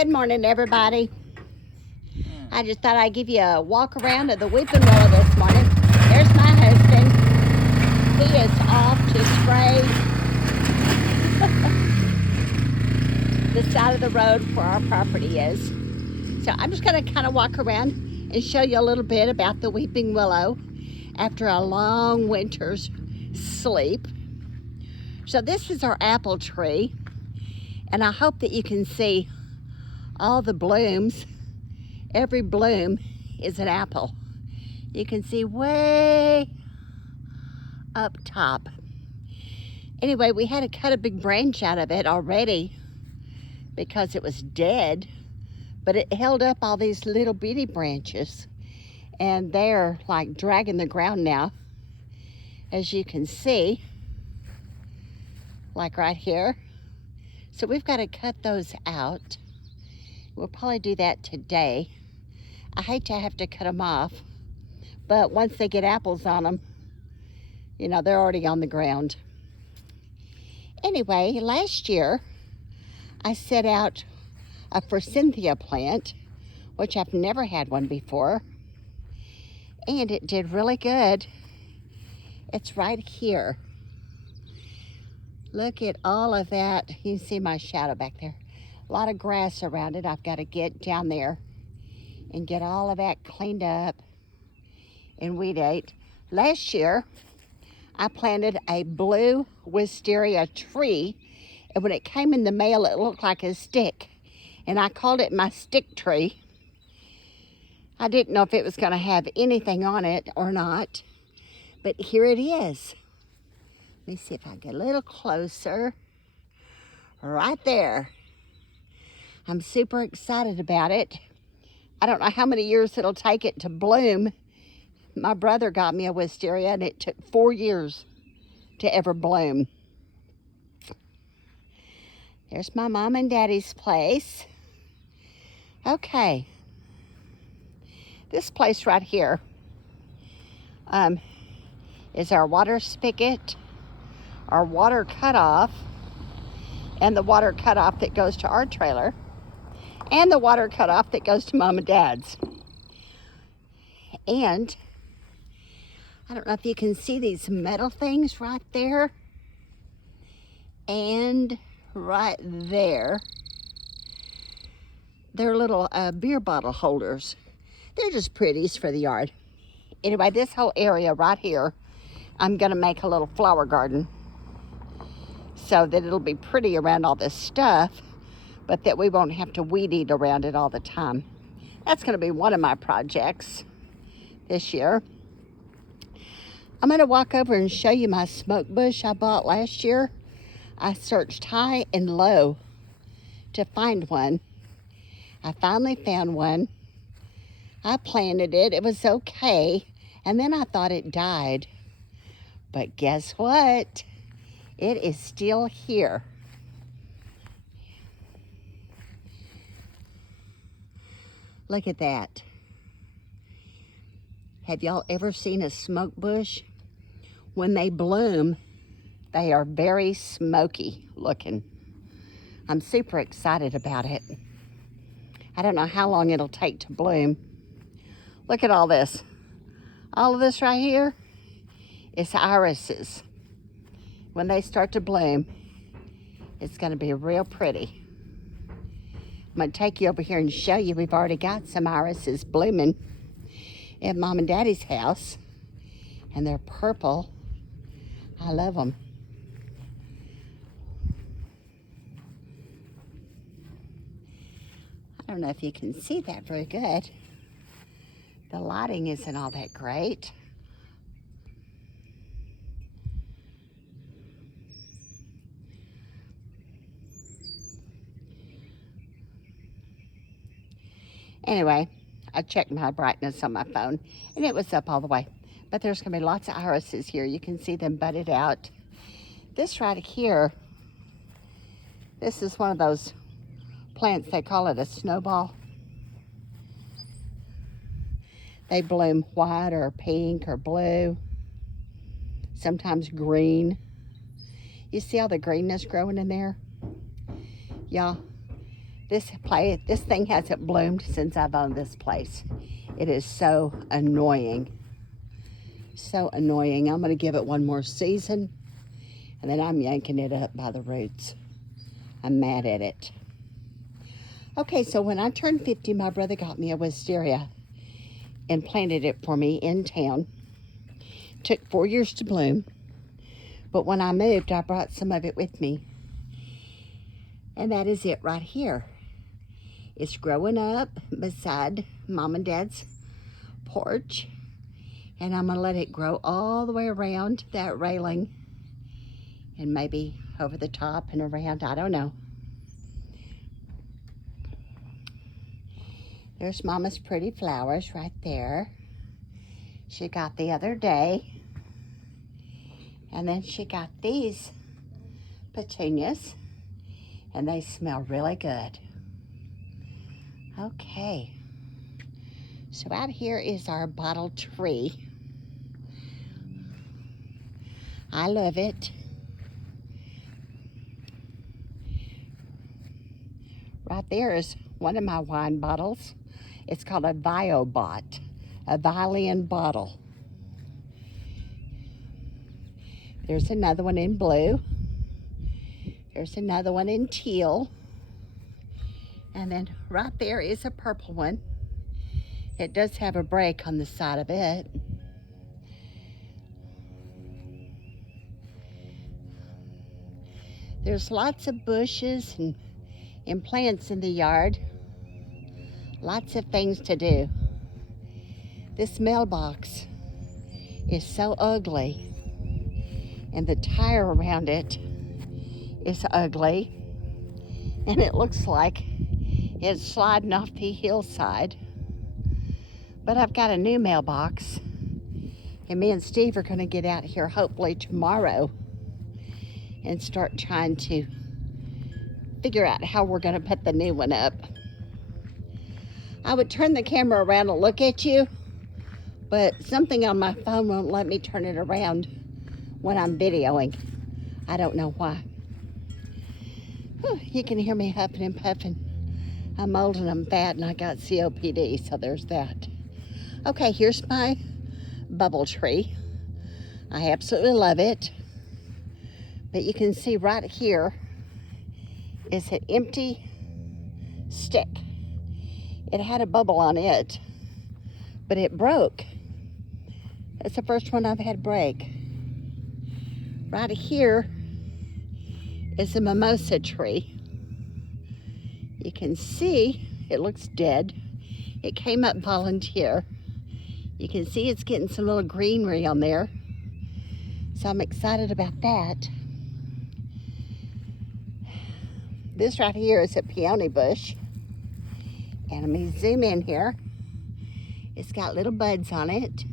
Good morning, everybody. I just thought I'd give you a walk around of the weeping willow this morning. There's my husband. He is off to spray the side of the road where our property is. So I'm just going to kind of walk around and show you a little bit about the weeping willow after a long winter's sleep. So this is our apple tree, and I hope that you can see all the blooms. Every bloom is an apple. You can see way up top. Anyway, we had to cut a big branch out of it already because it was dead, but it held up all these little bitty branches, and they're like dragging the ground now, as you can see, like right here. So we've got to cut those out. We'll probably do that today. I hate to have to cut them off, but once they get apples on them, you know, they're already on the ground. Anyway, last year I set out a forsythia plant, which I've never had one before, and it did really good. It's right here. Look at all of that. You can see my shadow back there. A lot of grass around it. I've got to get down there and get all of that cleaned up and weedate. Last year, I planted a blue wisteria tree, and when it came in the mail, it looked like a stick, and I called it my stick tree. I didn't know if it was going to have anything on it or not, but here it is. Let me see if I can get a little closer. Right there. I'm super excited about it. I don't know how many years it'll take it to bloom. My brother got me a wisteria, and it took 4 years to ever bloom. There's my mom and daddy's place. Okay. This place right here is our water spigot, our water cutoff, and the water cutoff that goes to our trailer, and the water cutoff that goes to mom and dad's. And I don't know if you can see these metal things right there and right there. They're little beer bottle holders. They're just pretties for the yard. Anyway, this whole area right here, I'm gonna make a little flower garden so that it'll be pretty around all this stuff, but that we won't have to weed eat around it all the time. That's gonna be one of my projects this year. I'm gonna walk over and show you my smoke bush I bought last year. I searched high and low to find one. I finally found one. I planted it, it was okay, and then I thought it died. But guess what? It is still here. Look at that. Have y'all ever seen a smoke bush? When they bloom, they are very smoky looking. I'm super excited about it. I don't know how long it'll take to bloom. Look at all this. All of this right here is irises. When they start to bloom, it's going to be real pretty. I'm going to take you over here and show you. We've already got some irises blooming at mom and daddy's house, and they're purple. I love them. I don't know if you can see that very good. The lighting isn't all that great. Anyway, I checked my brightness on my phone, and it was up all the way. But there's going to be lots of irises here. You can see them budded out. This right here, this is one of those plants, they call it a snowball. They bloom white or pink or blue, sometimes green. You see all the greenness growing in there? Y'all, This thing hasn't bloomed since I've owned this place. It is so annoying. So annoying. I'm going to give it one more season, and then I'm yanking it up by the roots. I'm mad at it. Okay, so when I turned 50, my brother got me a wisteria and planted it for me in town. Took 4 years to bloom, but when I moved, I brought some of it with me. And that is it right here. It's growing up beside Mom and Dad's porch, and I'm gonna let it grow all the way around that railing and maybe over the top and around, I don't know. There's Mama's pretty flowers right there. She got the other day. And then she got these petunias, and they smell really good. Okay. So out here is our bottle tree. I love it. Right there is one of my wine bottles. It's called a Viobot, a Violin bottle. There's another one in blue. There's another one in teal. And then right there is a purple one. It does have a break on the side of it. There's lots of bushes and plants in the yard. Lots of things to do. This mailbox is so ugly, and the tire around it is ugly, and it looks like it's sliding off the hillside. But I've got a new mailbox, and me and Steve are going to get out here hopefully tomorrow and start trying to figure out how we're going to put the new one up. I would turn the camera around and look at you, but something on my phone won't let me turn it around when I'm videoing. I don't know why. Whew, you can hear me huffing and puffing. I'm old and I'm fat and I got COPD, so there's that. Okay, here's my bubble tree. I absolutely love it. But you can see right here is an empty stick. It had a bubble on it, but it broke. It's the first one I've had break. Right here is a mimosa tree. You can see it looks dead. It came up volunteer. You can see it's getting some little greenery on there. So I'm excited about that. This right here is a peony bush. And let me zoom in here. It's got little buds on it.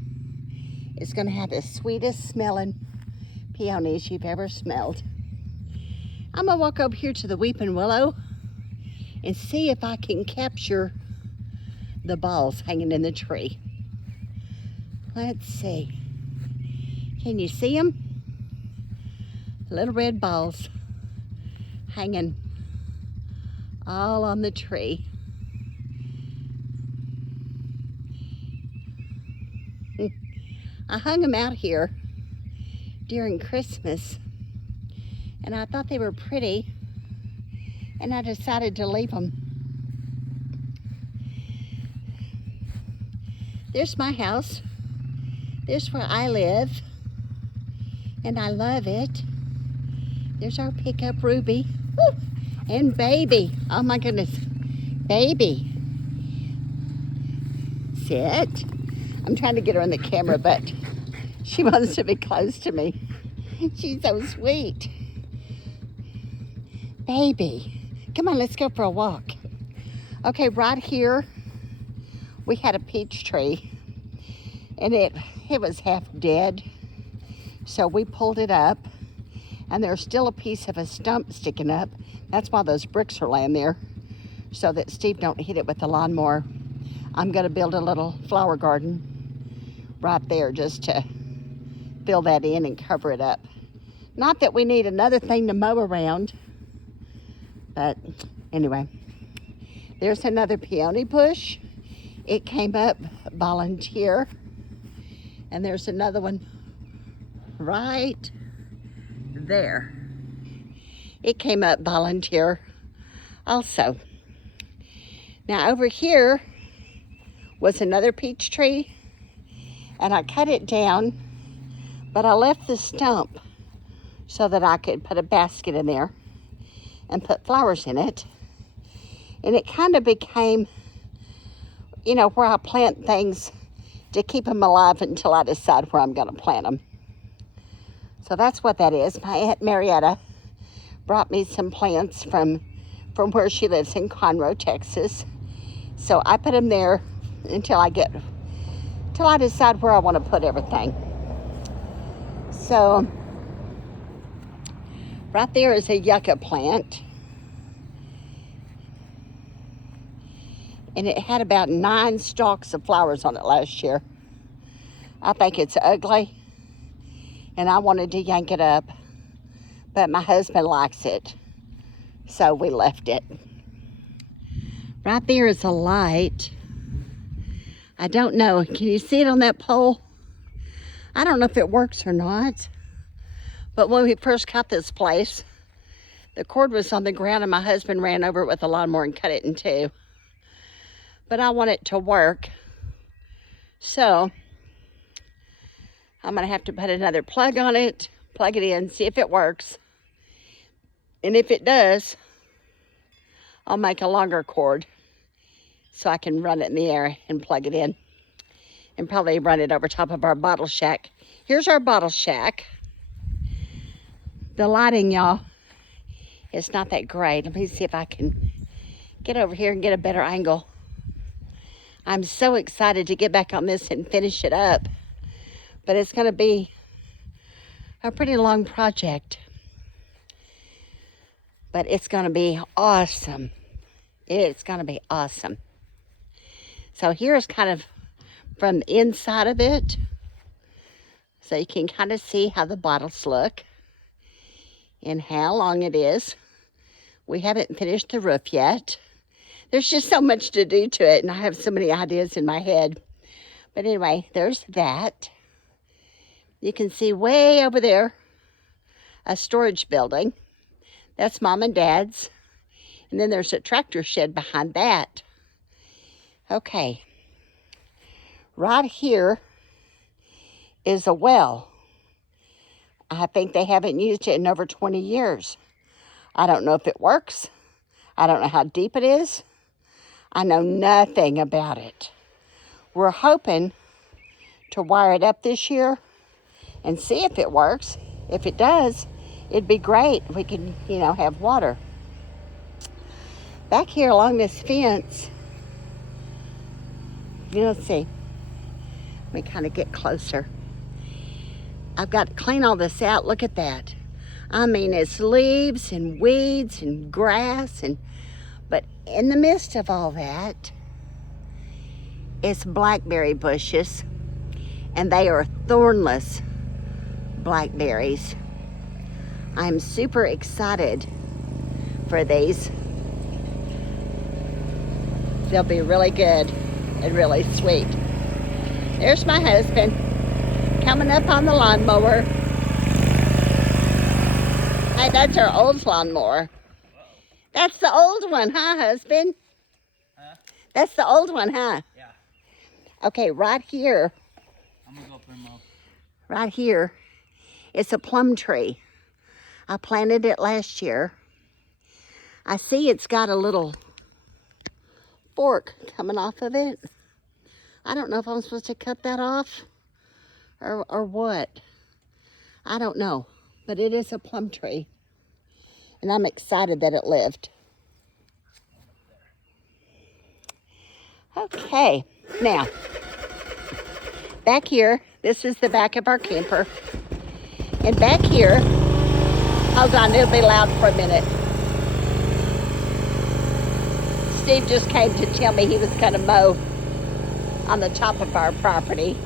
It's gonna have the sweetest smelling peonies you've ever smelled. I'm gonna walk over here to the weeping willow and see if I can capture the balls hanging in the tree. Let's see. Can you see them? Little red balls hanging all on the tree. I hung them out here during Christmas, and I thought they were pretty, and I decided to leave them. There's my house. There's where I live, and I love it. There's our pickup Ruby. Woo! And baby. Oh my goodness. Baby. Sit. I'm trying to get her on the camera, but she wants to be close to me. She's so sweet. Baby. Come on, let's go for a walk. Okay, right here, we had a peach tree, and it was half dead. So we pulled it up, and there's still a piece of a stump sticking up. That's why those bricks are laying there, so that Steve don't hit it with the lawnmower. I'm gonna build a little flower garden right there just to fill that in and cover it up. Not that we need another thing to mow around, but anyway. There's another peony bush. It came up volunteer. And there's another one right there. It came up volunteer also. Now over here was another peach tree, and I cut it down, but I left the stump so that I could put a basket in there and put flowers in it. And it kind of became, you know, where I plant things to keep them alive until I decide where I'm going to plant them. So that's what that is. My Aunt Marietta brought me some plants from where she lives in Conroe, Texas. So I put them there until I decide where I want to put everything. So right there is a yucca plant. And it had about 9 stalks of flowers on it last year. I think it's ugly, and I wanted to yank it up, but my husband likes it, so we left it. Right there is a light. I don't know, can you see it on that pole? I don't know if it works or not, but when we first got this place, the cord was on the ground and my husband ran over it with a lawnmower and cut it in two. But I want it to work, so I'm gonna have to put another plug on it, plug it in, see if it works. And if it does, I'll make a longer cord so I can run it in the air and plug it in and probably run it over top of our bottle shack. Here's our bottle shack. The lighting, y'all, is not that great. Let me see if I can get over here and get a better angle. I'm so excited to get back on this and finish it up, but it's gonna be a pretty long project, but it's gonna be awesome. It's gonna be awesome. So here's kind of from the inside of it, so you can kind of see how the bottles look and how long it is. We haven't finished the roof yet. There's just so much to do to it, and I have so many ideas in my head. But anyway, there's that. You can see way over there a storage building. That's Mom and Dad's. And then there's a tractor shed behind that. Okay. Right here is a well. I think they haven't used it in over 20 years. I don't know if it works. I don't know how deep it is. I know nothing about it. We're hoping to wire it up this year and see if it works. If it does, it'd be great. We can, you know, have water. Back here along this fence, you know, let's see. Let me kind of get closer. I've got to clean all this out. Look at that. I mean, it's leaves and weeds and grass, but in the midst of all that, it's blackberry bushes, and they are thornless blackberries. I'm super excited for these. They'll be really good and really sweet. There's my husband coming up on the lawnmower. Hey, that's our old lawnmower. That's the old one, huh, husband? Huh? That's the old one, huh? Yeah. Okay, right here. I'm gonna go for him up. Right here, it's a plum tree. I planted it last year. I see it's got a little fork coming off of it. I don't know if I'm supposed to cut that off or what. I don't know, but it is a plum tree. And I'm excited that it lived. Okay, now, back here, this is the back of our camper. And back here, hold on, it'll be loud for a minute. Steve just came to tell me he was gonna mow on the top of our property,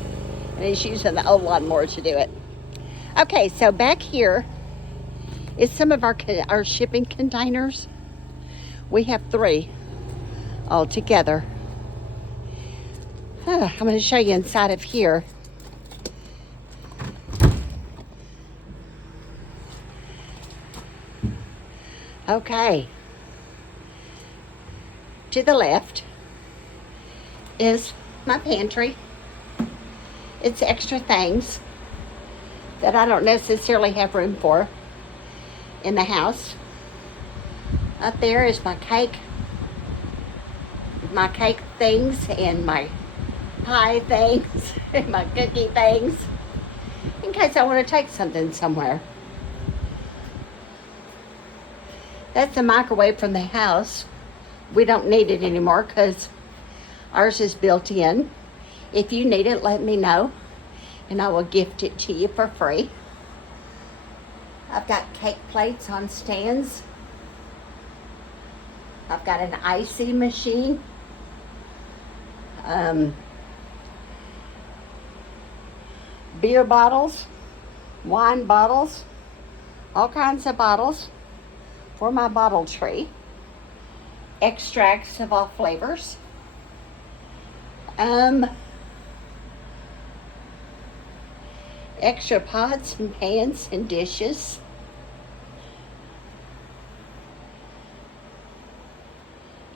and he's using the old lawnmower to do it. Okay, so back here is some of our shipping containers. We have 3 all together. I'm going to show you inside of here. Okay. To the left is my pantry. It's extra things that I don't necessarily have room for in the house. Up there is my cake things and my pie things and my cookie things in case I want to take something somewhere. That's the microwave from the house. We don't need it anymore because ours is built in. If you need it, let me know and I will gift it to you for free. I've got cake plates on stands. I've got an icy machine. Beer bottles, wine bottles, all kinds of bottles for my bottle tree. Extracts of all flavors. Extra pots and pans and dishes.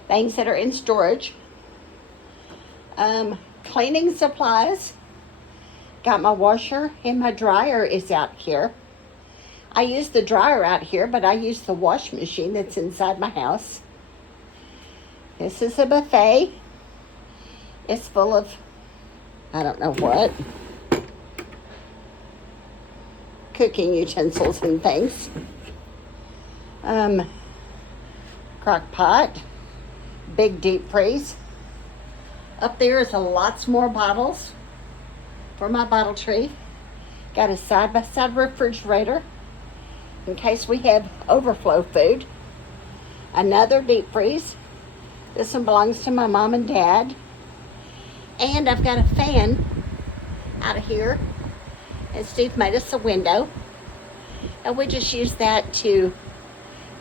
Things that are in storage. Cleaning supplies. Got my washer and my dryer is out here. I use the dryer out here, but I use the wash machine that's inside my house. This is a buffet. It's full of, I don't know what, cooking utensils and things. Crock pot, big deep freeze. Up there is lots more bottles for my bottle tree. Got a side-by-side refrigerator in case we have overflow food. Another deep freeze. This one belongs to my mom and dad. And I've got a fan out of here. And Steve made us a window. And we just use that to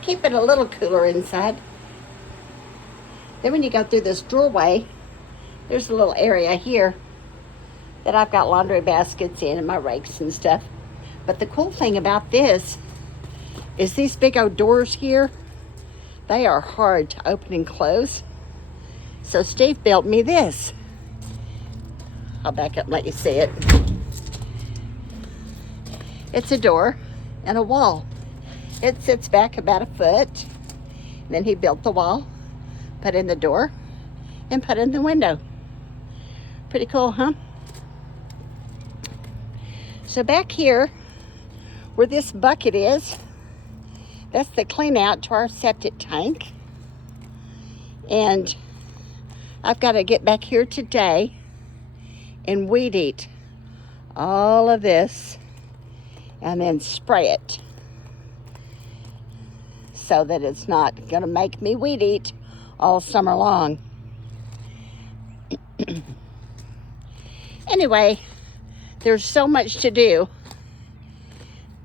keep it a little cooler inside. Then when you go through this doorway, there's a little area here that I've got laundry baskets in and my rakes and stuff. But the cool thing about this is these big old doors here, they are hard to open and close. So Steve built me this. I'll back up and let you see it. It's a door and a wall. It sits back about a foot. Then he built the wall, put in the door, and put in the window. Pretty cool, huh? So back here, where this bucket is, that's the clean out to our septic tank. And I've got to get back here today and weed eat all of this and then spray it so that it's not going to make me weed eat all summer long. Anyway, there's so much to do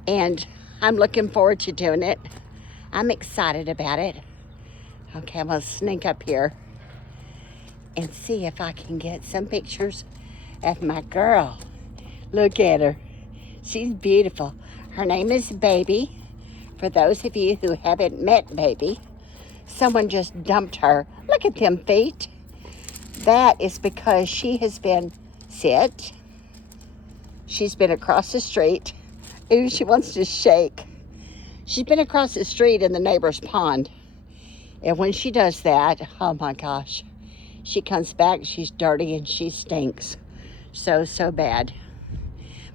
and I'm looking forward to doing it. I'm excited about it. Okay, I'm gonna sneak up here and see if I can get some pictures of my girl. Look at her. She's beautiful. Her name is Baby. For those of you who haven't met Baby, someone just dumped her. Look at them feet. That is because she has been sit. She's been across the street. Ooh, she wants to shake. She's been across the street in the neighbor's pond. And when she does that, oh my gosh, she comes back, she's dirty and she stinks. So bad.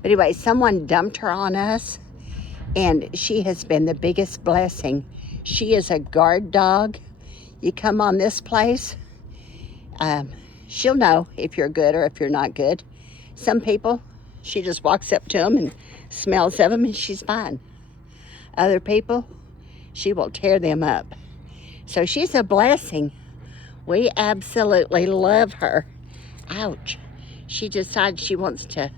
But anyway, someone dumped her on us and she has been the biggest blessing. She is a guard dog. You come on this place, she'll know if you're good or if you're not good. Some people, she just walks up to them and smells of them and she's fine. Other people, she will tear them up. So she's a blessing. We absolutely love her. Ouch. She decides she wants to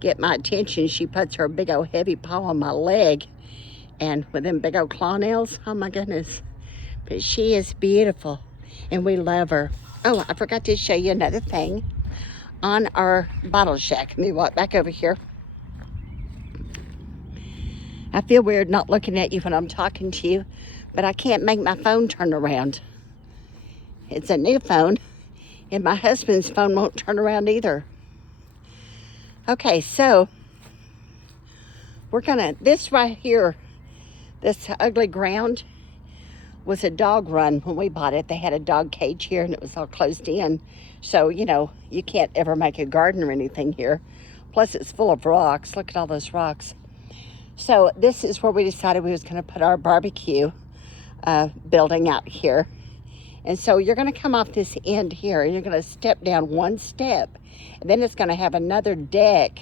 get my attention. She puts her big old heavy paw on my leg and with them big old claw nails, oh my goodness. But she is beautiful. and we love her. Oh, I forgot to show you another thing on our bottle shack. Let me walk back over here. I feel weird not looking at you when I'm talking to you, but I can't make my phone turn around. It's a new phone, and my husband's phone won't turn around either. Okay, so this right here, this ugly ground was a dog run when we bought it. They had a dog cage here and it was all closed in. So, you know, you can't ever make a garden or anything here. Plus it's full of rocks. Look at all those rocks. So this is where we decided we was gonna put our barbecue building out here. And so you're gonna come off this end here and you're gonna step down one step. And then it's gonna have another deck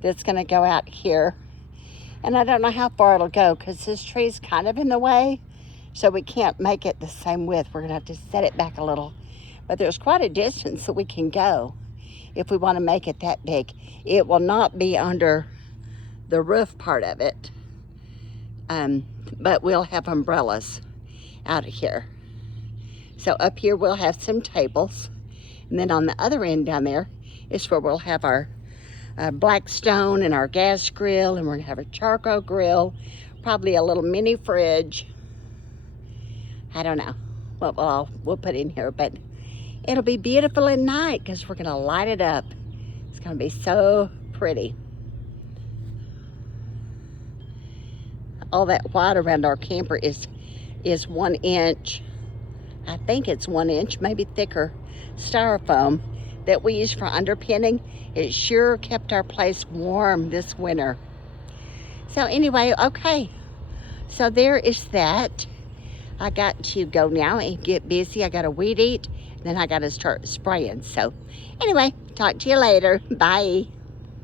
that's gonna go out here. And I don't know how far it'll go because this tree's kind of in the way. So we can't make it the same width. We're gonna have to set it back a little. But there's quite a distance that we can go if we wanna make it that big. It will not be under the roof part of it. But we'll have umbrellas out of here. So up here we'll have some tables. And then on the other end down there is where we'll have our black stone and our gas grill, and we're gonna have a charcoal grill, probably a little mini fridge. I don't know what we'll put in here, but it'll be beautiful at night because we're gonna light it up. It's gonna be so pretty. All that white around our camper is 1 inch. I think it's 1 inch, maybe thicker, styrofoam that we use for underpinning. It sure kept our place warm this winter. So anyway, okay. So there is that. I got to go now and get busy. I got to weed eat, then I got to start spraying. So anyway, talk to you later. Bye.